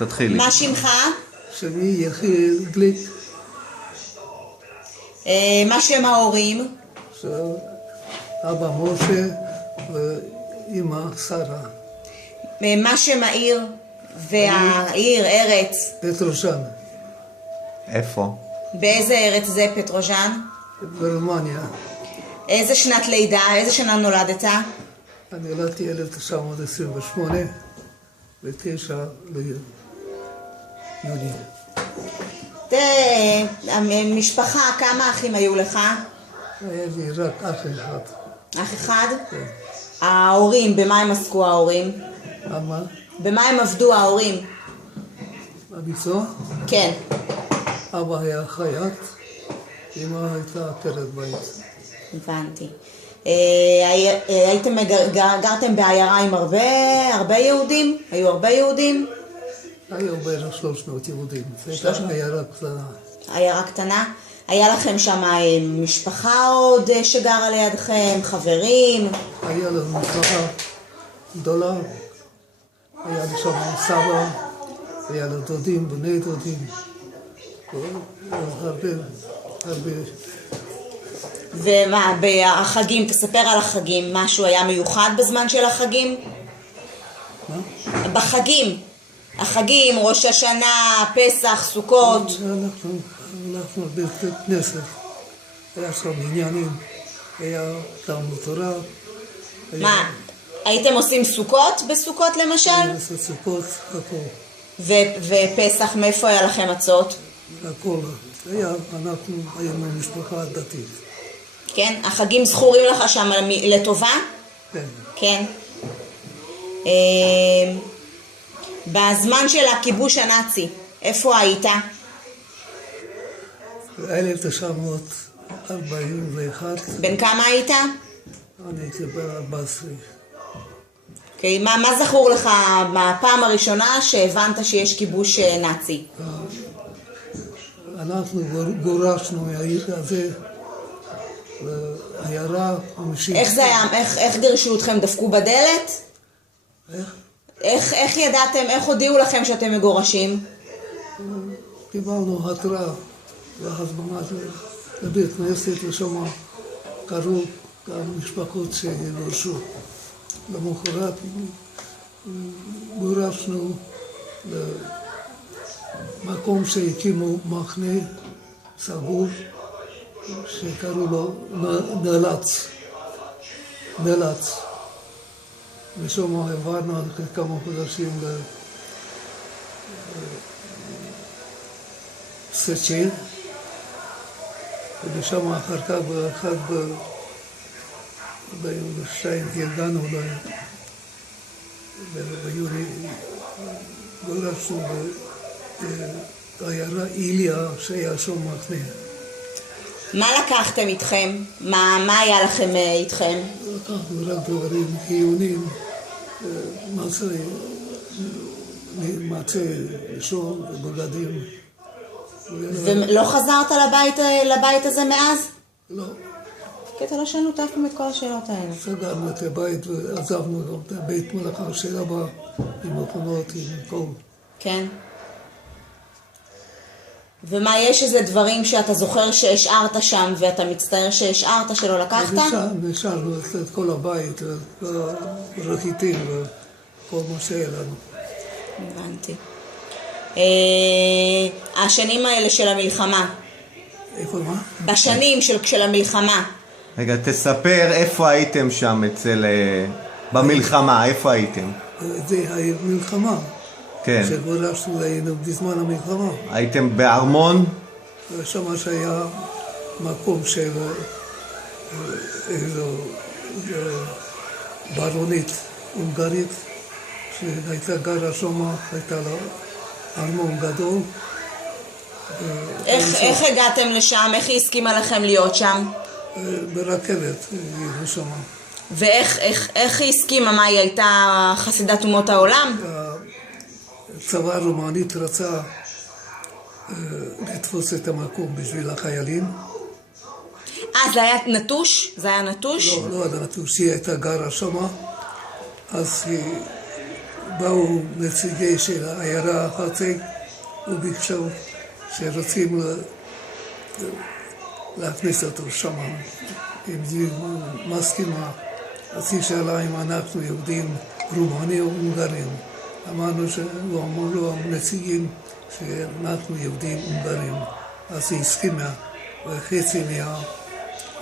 תתחילי. מה שמך? שמי יחיאל גליק. מה שם ההורים? אבא משה ואמא שרה. מה שם העיר? והעיר, ארץ? פטרוז'ן. איפה? באיזה ארץ זה פטרוז'ן? ברומניה. איזה שנת לידה? איזה שנה נולדת? אני נולדתי 1928 ב-9 ליולי. משפחה, כמה אחים היו לך? היה לי רק אח אחד. אח אחד? כן. ההורים, במה הם עסקו ההורים? מה? במה הם עבדו ההורים? המקצוע? כן. אבא היה חייט, אמא הייתה עקרת בית. הבנתי. גרתם בעיירה עם הרבה יהודים? היו הרבה יהודים? היו בערך 300 יהודים. זו הייתה עיירה קטנה. עיירה קטנה? היה לכם שם משפחה עוד שגרה לידכם? חברים? היה לנו משפחה גדולה. היה לי שם סבא, היה לו דודים, בני דודים. הרבה. ומה, בחגים, תספר על החגים, משהו היה מיוחד בזמן של החגים? מה? בחגים, החגים, ראש השנה, פסח, סוכות. הלכנו לבית כנסת, היה שם עניינים, היה תלמוד תורה. מה, הייתם עושים סוכות בסוכות למשל? היה לעשות סוכות, הכל. ופסח, מאיפה היה לכם מצות? הכל. אנחנו היינו משפחה דתית. כן? החגים זכורים לך שם לטובה? כן. כן. בזמן של הכיבוש הנאצי, איפה היית? 1941. בן כמה היית? אני הייתי ב-14. אוקיי, מה זכור לך בפעם הראשונה שהבנת שיש כיבוש נאצי? אנחנו גורשנו מהעיר הזה לעיירה 50. איך זה היה? איך גירשו אתכם? דפקו בדלת? איך? איך ידעתם, איך הודיעו לכם שאתם מגורשים? קיבלנו התראה, ואז ממש לבית כנסת ושם קראו כמה משפחות שגורשו. למחרת גורשנו למקום שהקימו מחנה סגור שקראו לו נלץ. ושם עברנו אחרי כמה חודשים לסצ'ין, ומשם אחר כך ב-22 הגענו ביוני, גורשנו בעיירה איליה שהיה שם מחנה. מה לקחתם איתכם? מה היה לכם איתכם? לקחנו רק דברים חיוניים, מצה, לישון ובגדים. ולא חזרת לבית הזה מאז? לא. כי אתה לא שאלנו אותם את כל השאלות האלה. סגרנו את הבית ועזבנו גם את הבית מלאכה של אבא עם אופנות, עם כל. כן. ומה, יש איזה דברים שאתה זוכר שהשארת שם ואתה מצטער שהשארת שלא לקחת? נשארנו את כל הבית, את הרהיטים וכל מה שהיה לנו. הבנתי. השנים האלה של המלחמה. איפה מה? בשנים של המלחמה. רגע, תספר איפה הייתם שם במלחמה, איפה הייתם? זה המלחמה. כן. שגורשנו היינו בזמן המלחמה. הייתם בארמון? שם שהיה מקום של איזו ברונית הונגרית שהייתה גרה שם, הייתה לה ארמון גדול. איך הגעתם לשם? איך היא הסכימה לכם להיות שם? ברכבת היינו שם. ואיך היא הסכימה? מה, היא הייתה חסידת אומות העולם? הצבא הרומנית רצה לתפוס את המקום בשביל החיילים. זה היה נטוש? זה היה נטוש? לא היה נטוש, היא הייתה גרה שמה, אז היא באו נציגי של העיירה החרצג וביקשו שרוצים להכניס אותו שם. אם היא מסכימה, אז היא שאלה אם אנחנו יהודים רומני או הונגרים. אמרו לו הנציגים שאנחנו יהודים הונגרים. אז היא הסכימה, וחצי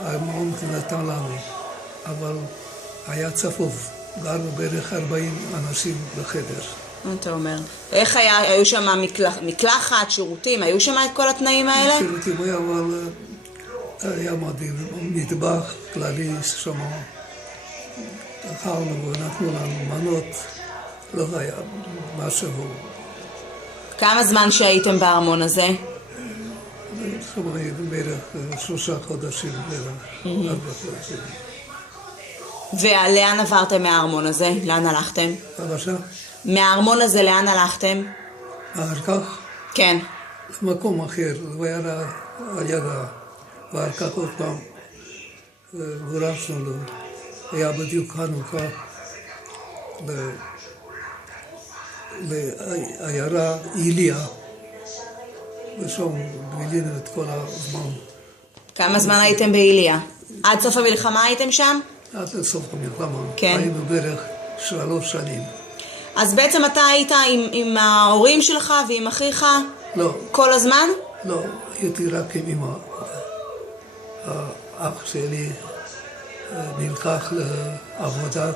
מהארמון נתן לנו. אבל היה צפוף, גרנו בערך 40 אנשים בחדר. מה אתה אומר? איך היו שם מקלחת, שירותים, היו שם את כל התנאים האלה? שירותים היה, אבל היה מטבח כללי שם. אכלנו ונתנו לנו מנות, לא היה משהו. כמה זמן שהייתם בארמון הזה? שם היינו בערך 3 חודשים, בערך 4 חודשים. ולאן עברתם מהארמון הזה? לאן הלכתם? בבקשה? מהארמון הזה לאן הלכתם? אחר כך? כן. למקום אחר, הוא היה לידה, ואחר כך עוד פעם גורשנו לו. היה בדיוק חנוכה לעיירה איליה, ושם בילינו את כל הזמן. כמה זמן הייתם באיליה? עד סוף המלחמה הייתם שם? עד לסוף המלחמה. כן. היינו בערך 3 שנים. אז בעצם אתה היית עם ההורים שלך ועם אחיך? לא. כל הזמן? לא, הייתי רק עם אמא. האח שלי נלקח לעבודת,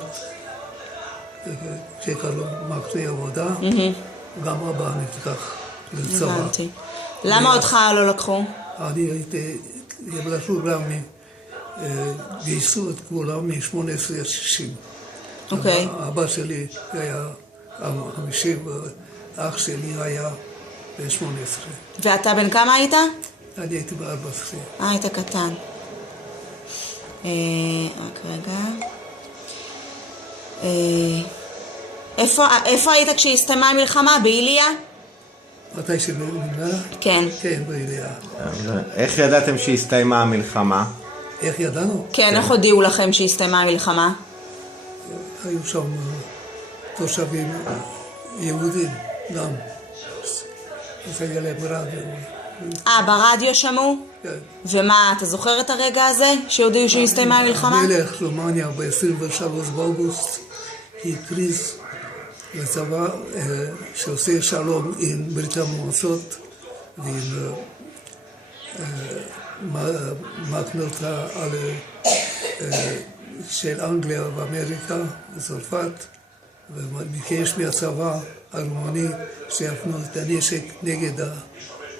שקראו מקצועי עבודה, גם אבא נלקח לצבא. הבנתי. למה אותך לא לקחו? אני הייתי, הם לקחו גם, גייסו את כולם מ-18 עד 60. אוקיי. אבא שלי היה 50, ואח שלי היה ב-18. ואתה בן כמה היית? אני הייתי ב-14. היית קטן. רק רגע. איפה היית כשהסתיימה המלחמה? באיליה? מתי שנמנה? כן. כן, באיליה. איך ידעתם שהסתיימה המלחמה? איך ידענו? כן, איך הודיעו לכם שהסתיימה המלחמה? היו שם תושבים יהודים גם. אז היה להם רדיו. ברדיו שמעו? כן. ומה, אתה זוכר את הרגע הזה שהודיעו שהסתיימה המלחמה? מלך רומניה ב-23 באוגוסט הכריז לצבא שעושה שלום עם ברית המועצות ועם מקנות של אנגליה ואמריקה וצרפת, וביקש מהצבא הרומני שיפנו את הנשק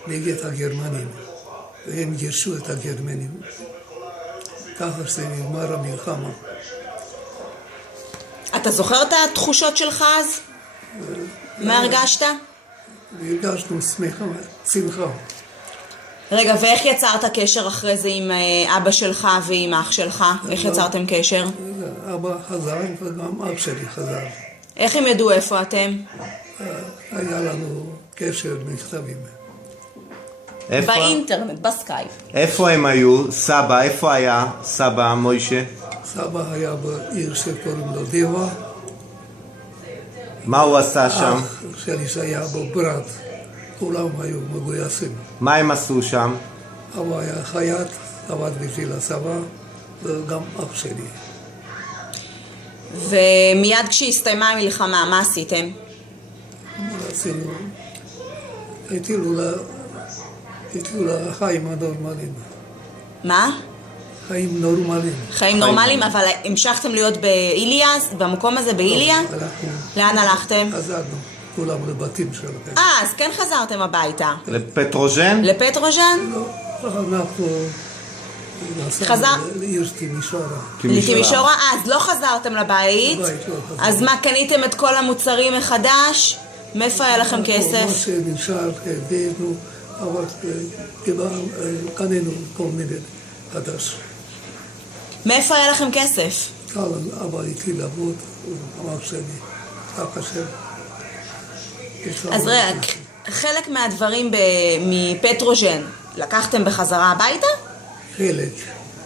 נגד הגרמנים, והם גירשו את הגרמנים. ככה שנגמר המלחמה. אתה זוכר את התחושות שלך אז? מה הרגשת? הרגשנו שמחה. רגע, ואיך יצרת קשר אחרי זה עם אבא שלך ועם אח שלך? איך יצרתם קשר? אבא חזר וגם אח שלי חזר. איך הם ידעו איפה אתם? היה לנו קשר מכתבים. באינטרנט, בסקייפ. איפה הם היו? סבא, איפה היה סבא מוישה? סבא היה בעיר שקוראים לו דבע. מה הוא עשה שם? אח שלי שהיה בו ברד. כולם היו מגויסים. מה הם עשו שם? אבא היה חייט, עבד בשביל הסבא, וגם אח שלי. ומיד כשהסתיימה המלחמה, מה עשיתם? רצינו, הטילו לה חיים הנורמליים. מה? חיים נורמליים. חיים נורמליים, אבל המשכתם להיות באיליה, במקום הזה באיליה? הלכנו, לאן הלכתם? חזרנו, כולם לבתים שלהם. אז כן חזרתם הביתה. לפטרוז'ן? לפטרוז'ן? לא, אנחנו חזר? נסענו לעיר תימישורה. לתימישורה? אז לא חזרתם לבית. לבית לא חזרנו. אז מה, קניתם את כל המוצרים מחדש? מאיפה היה לכם מה כסף? שנשאר, הבאנו, אבל קנינו כל מיני חדש. מאיפה היה לכם כסף? אבא איתי לעבוד, אמר שלי, ככה אז רגע, חלק מהדברים מפטרוז'ן לקחתם בחזרה הביתה? חלק,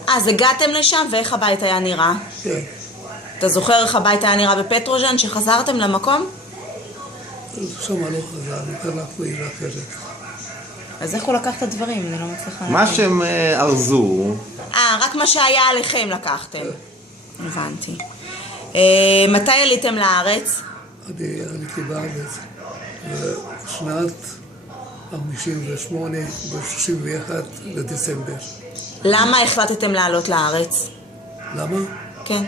אז הגעתם לשם, ואיך הבית היה נראה? כן. אתה זוכר איך הבית היה נראה בפטרוז'ן שחזרתם למקום? שם לא חזר, הלך לעיר אחרת. אז איך הוא לקח את הדברים? אני לא מצליחה מה שהם ארזו, רק מה שהיה עליכם לקחתם. הבנתי. מתי עליתם לארץ? אני עליתי בארץ בשנת 58, ב-31 לדצמבר. למה החלטתם לעלות לארץ? למה? כן.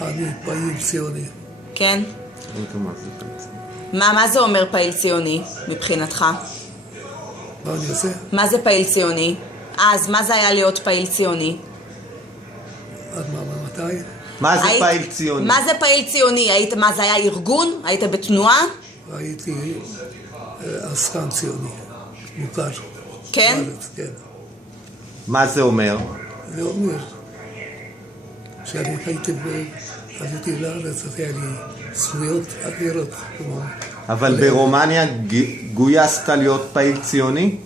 אני פעיל ציוני. כן? מה זה אומר פעיל ציוני מבחינתך? מה אני עושה? מה זה פעיל ציוני? אז מה זה היה להיות פעיל ציוני? עד מתי? מה זה פעיל ציוני? מה זה פעיל ציוני? מה זה היה ארגון? היית בתנועה? הייתי עסקן ציוני, מוכר. כן? בארץ, כן. מה זה אומר? זה אומר שאני עליתי לארץ, אז היה לי זכויות אחרות. אבל ברומניה גויסת להיות פעיל ציוני?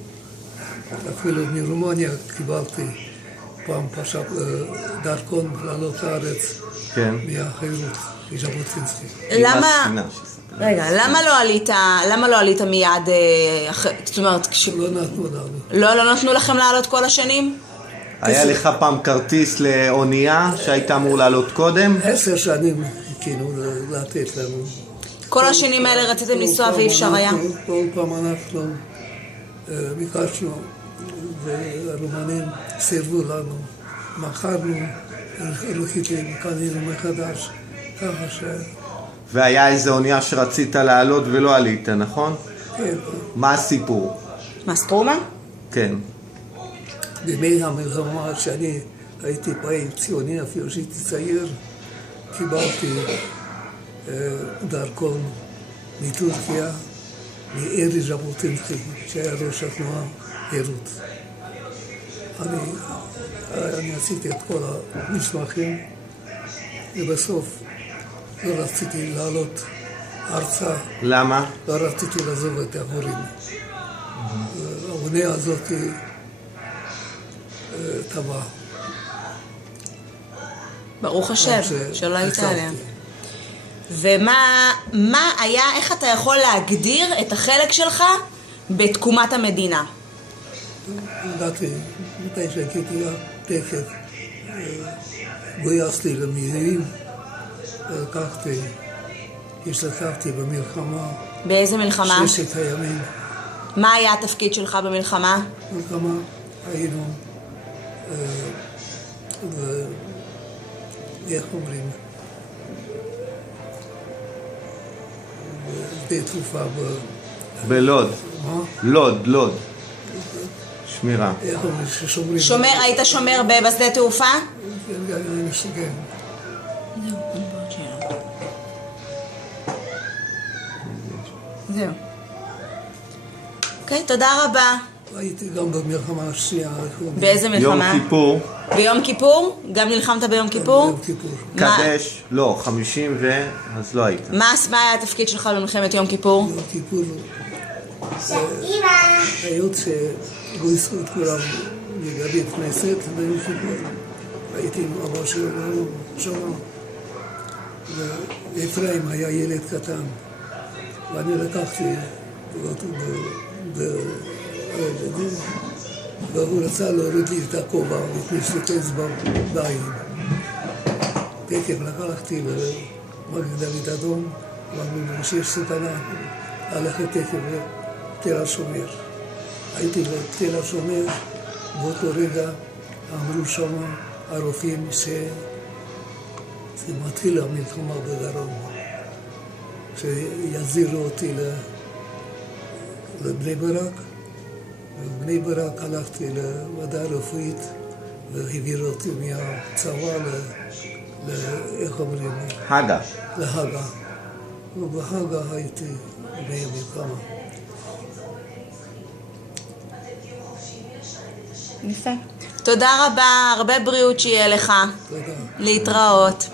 אפילו מרומניה קיבלתי פעם דרכון לעלות לארץ כן. מהחירות, מז'בוטינסקי. רגע, למה לא עלית מיד, זאת אומרת, לא נתנו לנו. לא נתנו לכם לעלות כל השנים? היה לך פעם כרטיס לאונייה שהיית אמור לעלות קודם? 10 שנים חיכינו לתת לנו. כל השנים האלה רציתם לנסוע ואי אפשר היה? כל פעם אנחנו ביקשנו והרומנים סירבו לנו. מכרנו רכיבים, קנינו מחדש, ככה ש... והיה איזו אונייה שרצית לעלות ולא עלית, נכון? כן. מה הסיפור? מה, סטרומה? כן. בימי המלחמה שאני הייתי פעיל ציוני, אפילו שהייתי צעיר, קיבלתי דרכון מטורקיה, מארי ז'בוטינסקי, שהיה ראש התנועה חירות. אני עשיתי את כל המסמכים, ובסוף לא רציתי לעלות ארצה. למה? לא רציתי לעזוב את ההורים. האונייה הזאת טבעה. ברוך השם, שלא היית עליה. ומה היה, איך אתה יכול להגדיר את החלק שלך בתקומת המדינה? הגעתי, מתי שהייתי תקף, גויסתי למילואים, השתתפתי במלחמה. באיזה מלחמה? 6 הימים. מה היה התפקיד שלך במלחמה? במלחמה היינו, איך אומרים? בשדה תעופה בלוד. מה? לוד. שמירה. איך אומרים? ששומרים. היית שומר בשדה תעופה? כן. זהו. אוקיי, תודה רבה. הייתי גם במלחמה השנייה. באיזה מלחמה? יום כיפור. ביום כיפור? גם נלחמת ביום כיפור? ביום כיפור. קדש, לא, 50 אז לא היית. מה היה התפקיד שלך במלחמת יום כיפור? יום כיפור. היות שגויסו את כולם לגבי כנסת ביום כיפור, הייתי עם אבא שלנו שם, ואפרים היה ילד קטן, ואני לקחתי אותו והוא רצה להוריד לי את הכובע והכניס לי את האצבע בעין. תקף לקחתי למגן דוד אדום, ואמרנו שיש סכנה ללכת תקף לתל השומר. הייתי בתל השומר, באותו רגע אמרו שם הרופאים שזה מתחיל המלחמה בדרום, שיחזירו אותי לבני ברק. ובבני ברק הלכתי לוועדה רפואית והעבירו אותי מהצבא איך אומרים? הגה. להגה. ובהגה הייתי במלחמה. יפה. תודה רבה, הרבה בריאות שיהיה לך. תודה. להתראות.